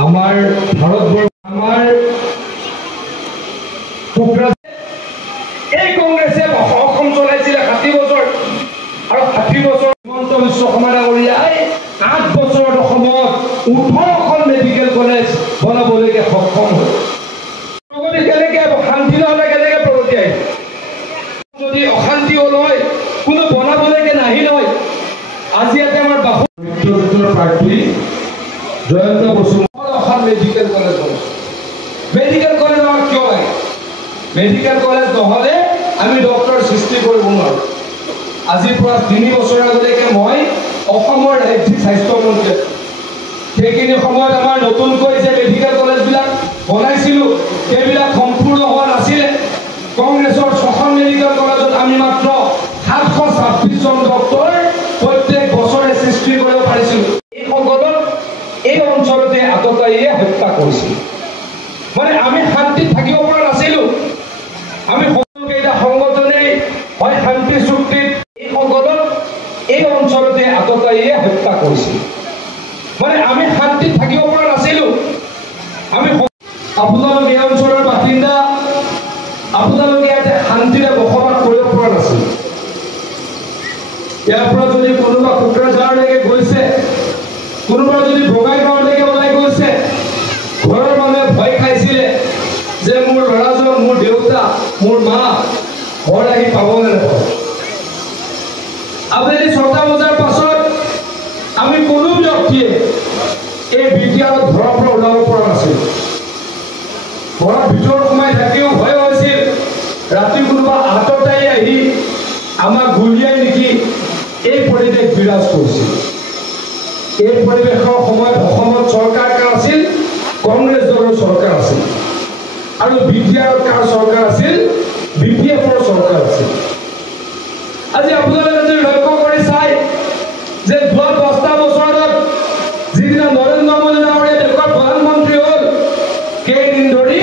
আমাৰ ভাৰতবৰ্ষ আমাৰ এই কংগ্ৰেছে অসম চলাইছিলে 60 বছৰ আৰু 60 বছৰ হিমন্ত বিশ্ব শৰ্মা ডাঙৰীয়াই 8 বছৰৰ সময়ত 18খন মেডিকেল কলেজ বনাবলৈকে সক্ষম হ'ল। প্ৰগতি কেনেকৈ শান্তি নহ'লে কেনেকৈ প্ৰগতি আহিব? যদি অশান্তি হ'ল হয় কোনো বনাবলৈকে নাহিল হয়। আজি ইয়াতে আমাৰ মিত্ৰজোঁটৰ প্ৰাৰ্থী জয়ন্ত বসুমতাৰী এখন মেডিকেল কলেজ বনাইছে। মেডিকেল কলেজ আমাক কিয় লাগে? মেডিকেল কলেজ নহ'লে আমি ডক্টৰ সৃষ্টি কৰিব নোৱাৰোঁ। আজিৰ পৰা 3 বছৰ আগলৈকে মই অসমৰ ৰাজ্যিক স্বাস্থ্যমন্ত্ৰী, সেইখিনি সময়ত আমাৰ নতুনকৈ যে মেডিকেল কলেজবিলাক বনাইছিলোঁ সেইবিলাক সম্পূৰ্ণ হোৱা নাছিলে। কংগ্ৰেছৰ 6খন মেডিকেল কলেজত আমি মাত্ৰ 726 জন ডক্টৰ প্ৰত্যেক বছৰে সৃষ্টি কৰিব পাৰিছিলোঁ। এইসকলক এই অঞ্চলতে আততায়ীয়ে হত্যা কৰিছিল। মানে আমি শান্তিত থাকিব পৰা নাছিলোঁ। আমি সকলোকেইটা সংগঠনেই হয় শান্তি চুক্তিত এইসকলক এই অঞ্চলতে আততায়ীয়ে হত্যা কৰিছিল। মানে আমি শান্তিত থাকিব পৰা নাছিলোঁ। আমি আপোনালোক এই অঞ্চলৰ বাসিন্দা, আপোনালোকে ইয়াতে শান্তিৰে বসবাস কৰিব পৰা নাছিল। ইয়াৰ পৰা যদি কোনোবা কোকৰাঝাৰলৈকে গৈছে, কোনোবা যদি বঙাইগাঁৱলৈকে ওলাই গৈছে, ঘৰৰ মানুহে ভয় খাইছিলে যে মোৰ ল'ৰাজন, মোৰ দেউতা, মোৰ মা ঘৰ আহি পাবনে নাপাব। আবেলি 6টা বজাৰ পাছত আমি কোনো ব্যক্তিয়ে এই বিটিআৰত ঘৰৰ পৰা ওলাব পৰা নাছিল। ঘৰৰ ভিতৰত সোমাই থাকিও ভয় হৈছিল ৰাতি কোনোবা আততায়ী আহি আমাক গুলিয়াই নেকি, এই পৰিৱেশ বিৰাজ কৰিছিল। এই পৰিৱেশৰ সময়ত অসমত চৰকাৰ কাৰ আছিল? কংগ্ৰেছ দলৰ চৰকাৰ আছিল। আৰু বিটিআৰত কাৰ চৰকাৰ আছিল? BPFৰ চৰকাৰ আছিল। আজি আপোনালোকে যদি লক্ষ্য কৰি চাই যে যোৱা 10টা বছৰত যিদিনা নৰেন্দ্ৰ মোদী ডাঙৰীয়া দেশৰ প্ৰধানমন্ত্ৰী হ'ল, কেইদিন ধৰি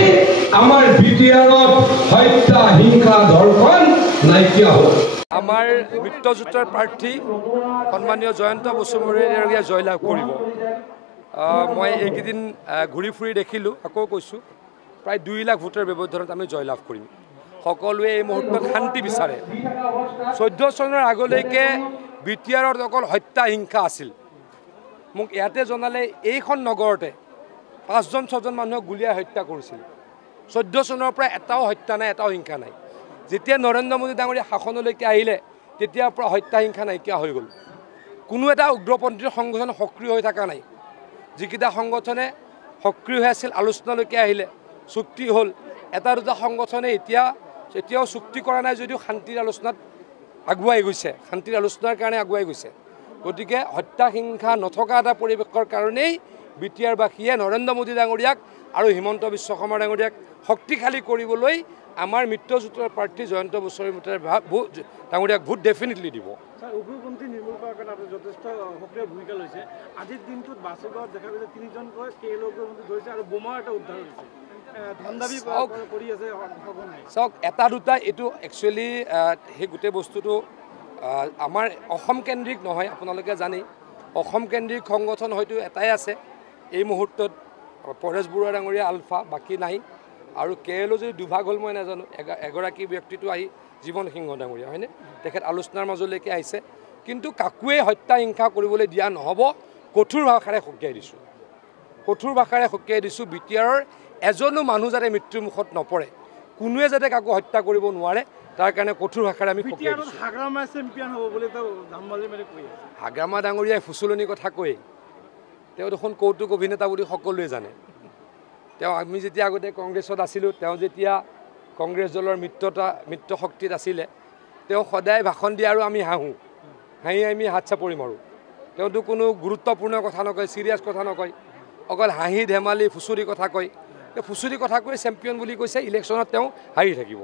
আমাৰ বিটিআৰত হত্যা, হিংসা, ধৰ্ষণ নাইকিয়া হ'ল। আমাৰ মিত্ৰজোঁটৰ প্ৰাৰ্থী সন্মানীয় জয়ন্ত বসুমতাৰীয়ে জয়লাভ কৰিব। মই এইকেইদিন ঘূৰি ফুৰি দেখিলোঁ, আকৌ কৈছোঁ প্ৰায় 2 লাখ ভোটৰ ব্যৱধানত আমি জয়লাভ কৰিম। সকলোৱে এই মুহূৰ্তত শান্তি বিচাৰে। 14 চনৰ আগলৈকে বিটিআৰত অকল হত্যা হিংসা আছিল। মোক ইয়াতে জনালে এইখন নগৰতে 5জন-6জন মানুহক গুলীয়াই হত্যা কৰিছিল। 14 চনৰ পৰা এটাও হত্যা নাই, এটাও হিংসা নাই। যেতিয়া নৰেন্দ্ৰ মোদী ডাঙৰীয়া শাসনলৈকে আহিলে তেতিয়াৰ পৰা হত্যা হিংসা নাইকিয়া হৈ গ'ল। কোনো এটা উগ্ৰপন্থী সংগঠন সক্ৰিয় হৈ থকা নাই। যিকেইটা সংগঠনে সক্ৰিয় হৈ আছিল আলোচনালৈকে আহিলে, চুক্তি হ'ল। এটা দুটা সংগঠনে এতিয়াও চুক্তি কৰা নাই যদিও শান্তিৰ আলোচনাত আগুৱাই গৈছে, শান্তিৰ আলোচনাৰ কাৰণে আগুৱাই গৈছে। গতিকে হত্যা হিংসা নথকা এটা পৰিৱেশৰ কাৰণেই বিটিআৰবাসীয়ে নৰেন্দ্ৰ মোদী ডাঙৰীয়াক আৰু হিমন্ত বিশ্ব শৰ্মা ডাঙৰীয়াক শক্তিশালী কৰিবলৈ আমাৰ মিত্ৰজোঁটৰ প্ৰাৰ্থী জয়ন্ত বসুমতাৰী ডাঙৰীয়াক ভোট ডেফিনেটলি দিব। উগ্ৰপন্থী নিৰ্মূল কৰাৰ কাৰণে আপুনি যথেষ্ট সক্ৰিয় ভূমিকা লৈছে। আজিৰ দিনটোত বাছগাঁৱত দেখা গৈছে 3জনকৈ কেএল উগ্ৰপন্থী ধৰিছে আৰু বোমাও এটা উদ্ধাৰ হৈছে। চাওক, এটা দুটা এইটো একচুৱেলি সেই গোটেই বস্তুটো আমাৰ অসম কেন্দ্ৰিক নহয়। আপোনালোকে জানেই অসম কেন্দ্ৰিক সংগঠন হয়তো এটাই আছে এই মুহূৰ্তত, পৰেশ বৰুৱা ডাঙৰীয়া আলফা, বাকী নাই। আৰু কেএলও যদি দুভাগ হ'ল মই নাজানো। এগৰাকী ব্যক্তিটো আহি জীৱন সিংহ ডাঙৰীয়া, হয়নে? তেখেত আলোচনাৰ মাজলৈকে আহিছে। কিন্তু কাকোৱে হত্যা হিংসা কৰিবলৈ দিয়া নহ'ব। কঠোৰ ভাষাৰে সকীয়াই দিছোঁ, কঠোৰ ভাষাৰে সকীয়াই দিছোঁ। বিটিআৰৰ এজনো মানুহ যাতে মৃত্যুমুখত নপৰে, কোনোৱে যাতে কাকো হত্যা কৰিব নোৱাৰে, তাৰ কাৰণে কঠোৰ ভাষাৰে আমি সকীয়াই দিছোঁ। হাগ্ৰামা ডাঙৰীয়াই ফুচলনিৰ কথা কয়। তেওঁ দেখোন কৌতুক অভিনেতা বুলি সকলোৱে জানে। আমি যেতিয়া আগতে কংগ্ৰেছত আছিলোঁ, তেওঁ যেতিয়া কংগ্ৰেছ দলৰ মিত্ৰ শক্তিত আছিলে, তেওঁ সদায় ভাষণ দিয়ে আৰু আমি হাঁহোঁ, আমি হাত চাপৰি মাৰোঁ। তেওঁতো কোনো গুৰুত্বপূৰ্ণ কথা নকয়, চিৰিয়াছ কথা নকয়, অকল হাঁহি ধেমালি ফুচুৰি কথা কয়। ফুচুৰি কথা কৈ চেম্পিয়ন বুলি কৈছে, ইলেকশ্যনত তেওঁ হাৰি থাকিব।